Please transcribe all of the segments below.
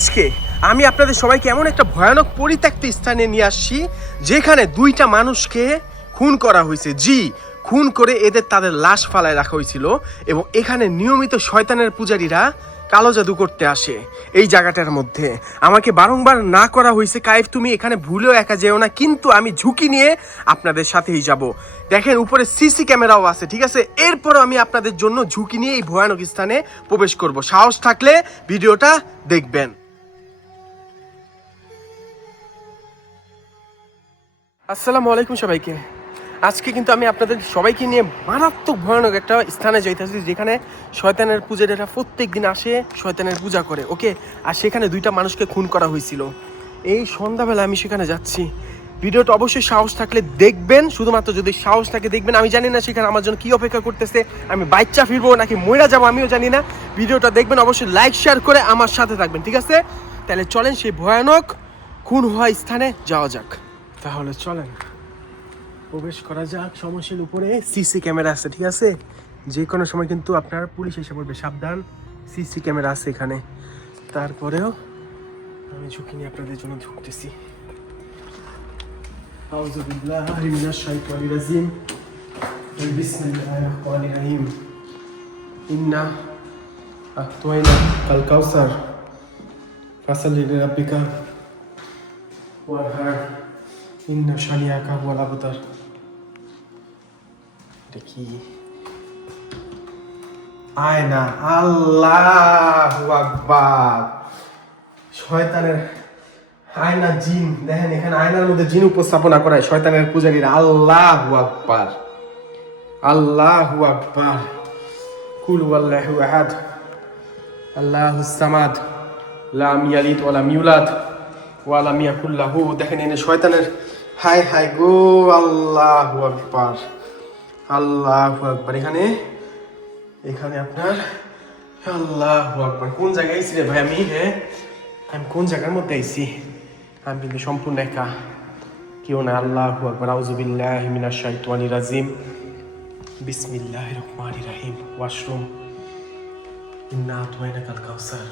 আজকে আমি আপনাদের সবাইকে এমন একটা ভয়ানক পরিত্যক্ত স্থানে নিয়ে আসছি, যেখানে দুইটা মানুষকে খুন করা হয়েছে। জি, খুন করে এদের তাদের লাশ ফালায় রাখা হয়েছিল এবং এখানে নিয়মিত শয়তানের পূজারীরা কালো জাদু করতে আসে এই জায়গাটার মধ্যে। আমাকে বারংবার না করা হয়েছে কাইফ তুমি এখানে ভুলেও একা যেও না, কিন্তু আমি ঝুঁকি নিয়ে আপনাদের সাথেই যাব। দেখেন, উপরে সিসি ক্যামেরাও আছে, ঠিক আছে? এরপরও আমি আপনাদের জন্য ঝুঁকি নিয়ে এই ভয়ানক স্থানে প্রবেশ করব। সাহস থাকলে ভিডিওটা দেখবেন। আসসালামু আলাইকুম সবাইকে। আজকে কিন্তু আমি আপনাদের সবাইকে নিয়ে মারাত্মক ভয়ানক একটা স্থানে যাইতেছি যেখানে শয়তানের পূজারীরা প্রত্যেক দিন আসে, শয়তানের পূজা করে, ওকে? আর সেখানে দুইটা মানুষকে খুন করা হয়েছিল। এই সন্ধ্যাবেলা আমি সেখানে যাচ্ছি। ভিডিওটা অবশ্যই সাহস থাকলে দেখবেন, শুধুমাত্র যদি সাহস থাকে দেখবেন। আমি জানি না সেখানে আমার জন্য কী অপেক্ষা করতেছে, আমি বাচ্চা ফিরবো নাকি মইরা যাব, আমিও জানি না। ভিডিওটা দেখবেন, অবশ্যই লাইক, শেয়ার করে আমার সাথে থাকবেন, ঠিক আছে? তাহলে চলেন সেই ভয়ানক খুন হওয়া স্থানে যাওয়া যাক। তাহলে চলেন। প্রবেশ করা যাক সমস্যার উপরে। সিসি ক্যামেরা আছে, ঠিক আছে? যে কোনো সময় কিন্তু আপনার পুলিশ এসে পড়বে, সাবধান। সিসি ক্যামেরা আছে এখানে। তারপরেও আমি ঝুঁকি নিয়ে আপনাদের জন্য ঢুকতেছি। কালকাউসার আত্মাইনা কাল ওয়ার হার ইন্না সারিয়া কাবুয়াল আবতার এটা কি? আয়না, আল্লাহ আকবার। শয়তানের আয়না জিন। দেখেন, এখানে আয়নার মধ্যে জিন উপস্থাপনা করায় শয়তানের পূজারীর। আল্লাহ আকবার। আল্লাহ আকবার। কুল আল্লাহু আহাদ। আল্লাহ সামাদ। লাম ইয়ালিদ ওয়ালাম ইউলাদ। ওয়ালাম ইয়াকুল্লাহু দেখেন, এনে শয়তানের হাই হাই গো, আল্লাহ আকবার, আল্লাহু আকবার। এখানে এখানে আপনার, আল্লাহ আকবার। কোন জায়গায় আইছি রে ভাই আমি? হ্যাঁ আমি কোন জায়গার মধ্যে আইছি? আমি কিন্তু সম্পূর্ণ একা। কেউ না, আল্লাহ আকবার। আউযুবিল্লাহি মিনাশ শাইতানির রাজিম। বিসমিল্লাহির রহমানির রহিম। ওয়াশরুম। ইন্না আতওয়াইনাকাল কাউসার।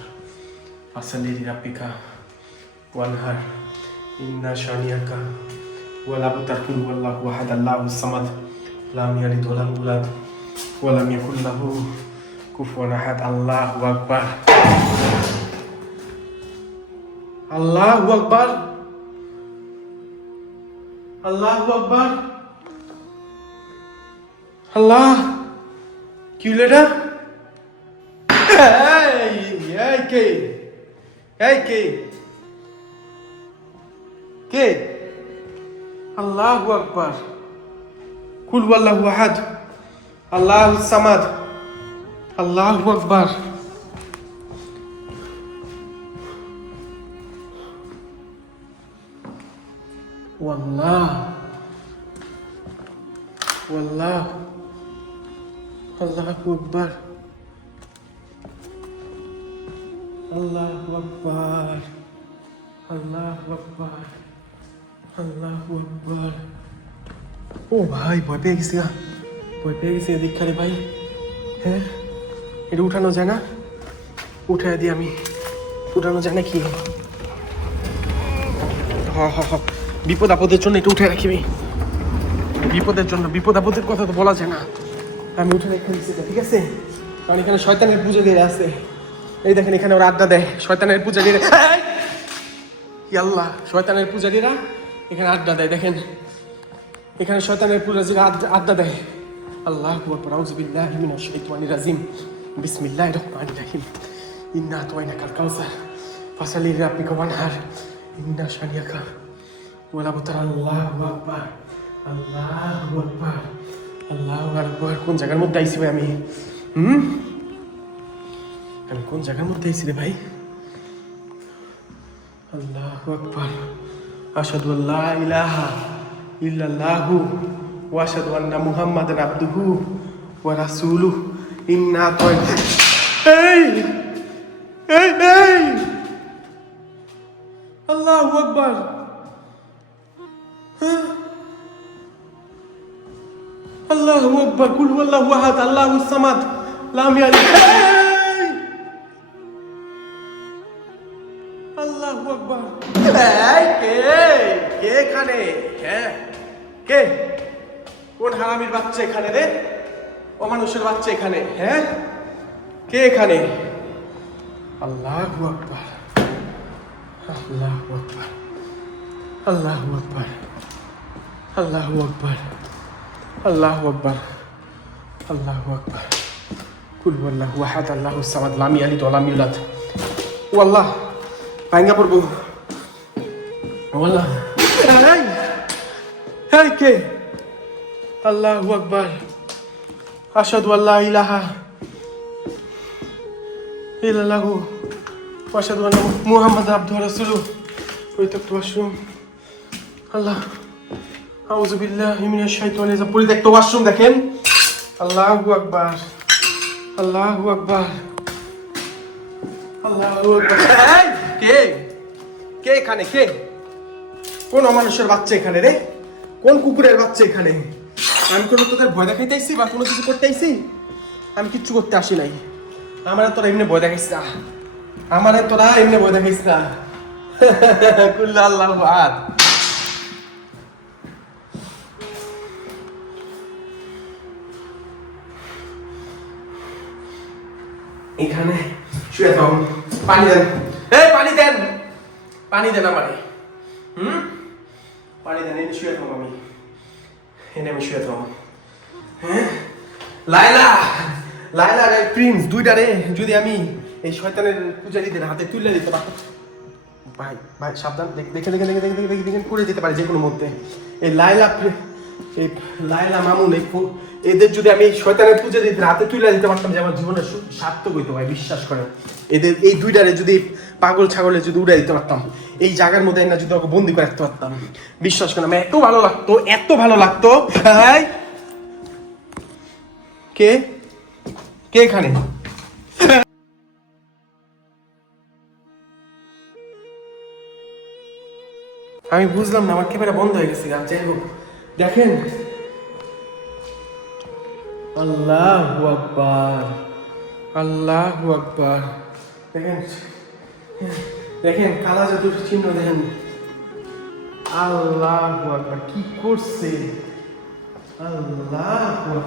ফাসালি লিরাব্বিকা ওয়ানহার। ইন্না শানিয়াকা। ওয়াল আবতার কুল ওয়াল্লাহু আহাদ আল্লাহুস সামাদ লাম ইয়ালিদ ওয়া লাম ইউলাদ ওয়া লাম ইয়াকুল লাহু কুফুয়ান আহাদ আল্লাহু আকবার আল্লাহু আকবার আল্লাহু আকবার আল্লাহ কি হলো এটা এই এই কে এই কে কে আল্লাহু আকবার কুল ওয়াল্লাহু আহাদ আল্লাহু সামাদ আল্লাহু আকবার والله والله الله أكبر الله أكبر الله أكبر আল্লাহু আকবার। ও ভাই, ভয় পেয়ে গেছি ভয় পেয়ে গেছি দীক্ষা রে ভাই। হ্যাঁ এটা উঠানো যায় না? উঠে দিই আমি। উঠানো যায় না কি হ হ হ। বিপদ আপদের জন্য এটা উঠে রাখিবি বিপদের জন্য, বিপদ আপদের কথা তো বলা যায় না। আমি উঠে রেখে দিচ্ছি ঠিক আছে? কারণ এখানে শয়তানের পুজো দিয়ে আছে। এই দেখেন এখানে ওরা আড্ডা দেয়। শয়তানের পূজারীরা আল্লাহ শয়তানের পূজারীরা এখানে আড্ডা দেয়, দেখেন। এখানে শয়তানের পূজারীরা আড্ডা- দেয়। আল্লাহ আকবার আউযু বিল্লাহি মিনাশ শাইতানির রাজিম। বিসমিল্লাহির রহমানির রহিম। ইন্না আতওয়াইনাকাল কাউসার ফাসালি লিরাব্বিকা ওয়ানহার। ইন্না শানিয়াকা ওয়ালা বুতার আল্লাহু আকবার আল্লাহু আকবার আল্লাহু আকবার। কোন জায়গার মধ্যে আইছি ভাই আমি? হুম? আমি কোন জায়গার মধ্যে আইছি রে ভাই? আল্লাহু আকবার। আশহাদু আল্লা ইলাহা ইল্লাল্লাহু ওয়া আশহাদু আন্না মুহাম্মাদান আবদুহু ওয়া রাসূলুহু ইন্না তাই এই এই এই আল্লাহু আকবার আল্লাহু আকবার কুল হুয়াল্লাহু আহাদ আল্লাহুস সামাদ লাম ইয়ালিদ হারামির বাচ্চা এখানে রে? ও মানুষের বাচ্চা এখানে। হ্যাঁ? কে এখানে? আল্লাহু আকবার। আল্লাহু আকবার। আল্লাহু আকবার। আল্লাহু আকবার। আল্লাহু আকবার। আল্লাহু আকবার। কুল হুয়াল্লাহু আহাদ। আল্লাহু সামাদ। লাম ইয়ালিদ ওয়া লাম ইউলাদ। ও আল্লাহ ভাঙ্গা পড়ব। ও আল্লাহ। এই কে? আল্লাহু আকবার আশহাদু আল্লা ইলাহা আন্না মুহাম্মাদান আবদুহু ওয়া রাসূলুহু পরিত্যক্ত ওয়াশরুম আল্লাহ আউযু বিল্লাহি মিনাশ শাইতানির রাজিম পরিত্যক্ত ওয়াশরুম দেখেন। আল্লাহু আকবার আল্লাহু আকবার আল্লাহু আকবার কে? কে এখানে? কে? কোন অমানুষের বাচ্চা এখানে রে? কোন কুকুরের বাচ্চা এখানে? আমি কোনো তোদের ভয় দেখাইতে বা কোনো কিছু করতে আইছি? আমি কিচ্ছু করতে আসি নাই। আমার তোরা এমনি ভয় দেখাইছ না। আমার তোরা এমনি ভয় দেখাইছ না। কুল্লা আল্লাহ বাদ। এখানে শুয়ে থাকুন পানি দেন। এই, পানি দেন। পানি দেন আমারে। হুম? পানি দেন এনে শুয়ে থাকুন আমি। এনে আমি শুয়ে থাকুন হ্যাঁ? লাইলা লাইলা রে, প্রিন্স, দুইটা রে, যদি আমি এই শয়তানের পূজারীদের হাতে তুলে দিতে পারতাম। ভাই ভাই, সাবধান, দেখ- দেখে দেখে দেখে দেখে দেখে দেখে করে দিতে পারে যে কোনো মধ্যে এই লাইলা এই লাইলা মামুন, এই এদের যদি আমি শয়তানের পূজা দিতে হাতে তুলে দিতে পারতাম যে আমার জীবনের সার্থক হইতো ভাই, বিশ্বাস করেন। এদের এই দুইটারে যদি পাগল ছাগলে যদি উড়াই দিতে পারতাম, এই জায়গার মধ্যে না যদি ওকে বন্দি করে রাখতে পারতাম। বিশ্বাস করেন, আমার এত ভালো লাগতো, এত ভালো লাগতো। হ্যাঁ কে? কে এখানে? আমি বুঝলাম না, আমার ক্যামেরা বন্ধ হয়ে গেছে আর যাই হোক। দেখেন। আল্লাহ আকবার। আল্লাহ আকবার। দেখেন। দেখেন কালা জাদুর চিহ্ন দেখেন। আল্লাহ আকবার কি করছে? আল্লাহ আকবার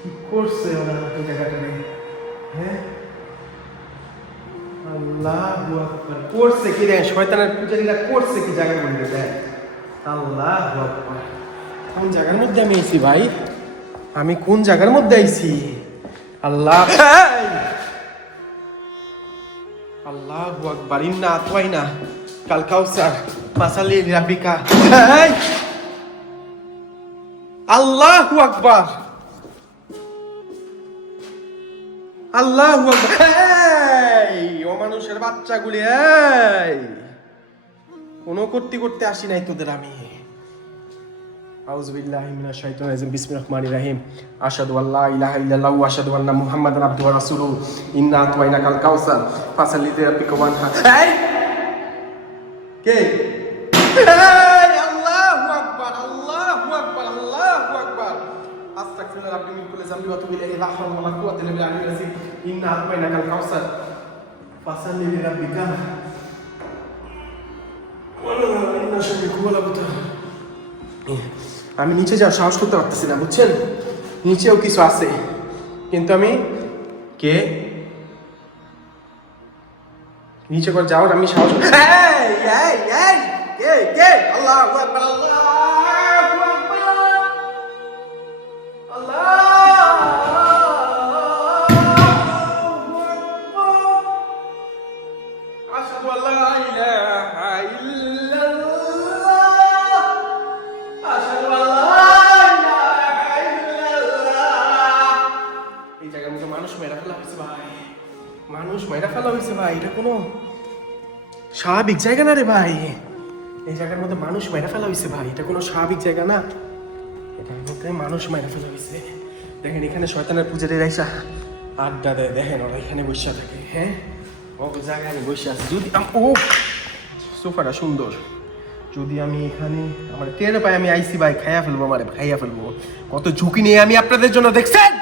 কি করছে ওরা এই জায়গাটারে হ্যাঁ? আল্লাহ আকবার করছে কি রে? শয়তানের পূজারীরা করছে কি জায়গার মধ্যে দেখ আল্লাহ আকবার। কোন জায়গার মধ্যে আমি আইছি ভাই? আমি কোন জায়গার মধ্যে আইছি? আল্লাহ! আল্লাহ আকবার ইন্না আতওয়াইনা কাল কাউসার এই! আল্লাহু আকবার আল্লাহু ও মানুষের বাচ্চাগুলি, এই! কোনো করতে করতে আসি নাই তোদের আমি। আশহাদু আল্লা ইলাহা ইল্লাল্লাহু ওয়া আশহাদু আন্না মুহাম্মাদান আবদুহু ওয়া রাসূলুহু ইন্না আতওয়াইনাকাল কাউসার ফাসাল্লি লিরাব্বিকা ওয়ানহার এই কে এই আল্লাহু আকবার আল্লাহু আকবার আল্লাহু আকবার আস্তাগফিরুল্লাহ রাব্বি মিন কুল্লি যামবি ওয়া আতুবু ইলাইহি লা হাওলা ওয়া লা কুওয়াতা ইল্লা বিল্লাহিল আলিyyিল আযীম ইন্না আতওয়াইনাকাল কাউসার ফাসাল্লি লিরাব্বিকা ওয়া ইন্না শানি'আকা হুয়াল আবতার আমি নিচে যাওয়ার সাহস করতে পারতেছি না, বুঝছেন? নিচেও কিছু আছে। কিন্তু আমি কে? নিচে করে, যাওয়ার আমি সাহস আল্লাহ আল্লাহু মানুষ ফেলা হয়েছে ভাই, এটা কোনো স্বাভাবিক জায়গা না রে ভাই। এই জায়গার মধ্যে মানুষ মেরা ফেলা হয়েছে ভাই, এটা কোনো স্বাভাবিক জায়গা না। এটার মধ্যে মানুষ মেরা ফেলা হয়েছে। দেখেন এখানে শয়তানের পূজারে রাইসা আড্ডা দেয়, দেখেন ওরা এখানে বসে থাকে হ্যাঁ? ও জায়গায় আমি বসে আছি। যদি ও, সোফাটা সুন্দর। যদি আমি এখানে আমার পাই আমি আইসি ভাই, খাইয়া ফেলব আমারে, খাইয়া ফেলব। কত ঝুঁকি নিয়ে আমি আপনাদের জন্য দেখছেন?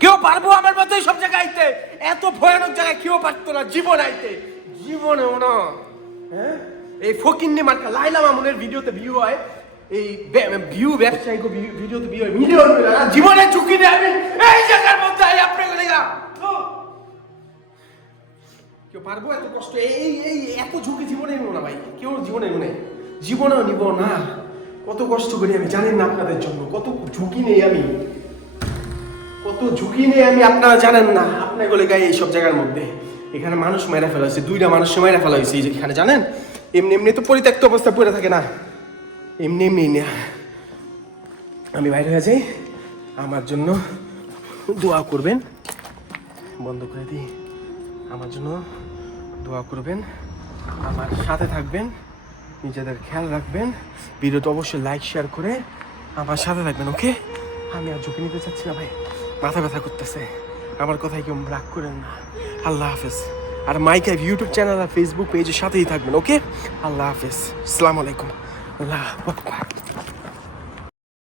কেউ পারব আমার মতো সব জায়গায় আইতে? এত ভয়ানক জায়গায় কেউ পারতো না জীবন আইতে। জীবনেও না। হ্যাঁ? এই ফকিন্নি মার্কা লাইলা মামুনের ভিডিওতে ভিউ হয়। এই ভিউ ব্যবসায়িক ভিডিওতে ভিউ হয়। মিলিয়ন জীবনে ঝুঁকি নেই আমি এই জায়গার মধ্যে আই আপনাকে লেগা কেউ পারব এত কষ্ট? এই এই, এত ঝুঁকি জীবনে নেব না ভাই। কেউ জীবনে নেব না। জীবনেও নিব না। কত কষ্ট করি আমি, জানেন না আপনাদের জন্য। কত ঝুঁকি নেই আমি। কত ঝুঁকি নেই আমি আপনারা জানেন না। আপনাকে গায়ে এইসব জায়গার মধ্যে। এখানে মানুষ মেরে ফেলা হয়েছে, দুইটা মানুষ মেরে ফেলা হয়েছে, এই যে এখানে জানেন? এমনি এমনি তো পরিত্যক্ত অবস্থা পড়ে থাকে না। এমনি এমনি আমি বাইরে হয়ে আমার জন্য দোয়া করবেন। বন্ধ করে দিই। আমার জন্য দোয়া করবেন। আমার সাথে থাকবেন। নিজেদের খেয়াল রাখবেন। ভিডিওটা অবশ্যই লাইক শেয়ার করে আমার সাথে থাকবেন ওকে আমি আর ঝুঁকি নিতে চাচ্ছি না, ভাই। মাথা ব্যথা করতেছে। আমার কথায় কেউ রাগ করেন না। আল্লাহ হাফেজ। আর মাইকাইভ ইউটিউব চ্যানেল আর ফেসবুক পেজের সাথেই থাকবেন, ওকে? আল্লাহ হাফেজ। আসসালামু আলাইকুম। আল্লাহ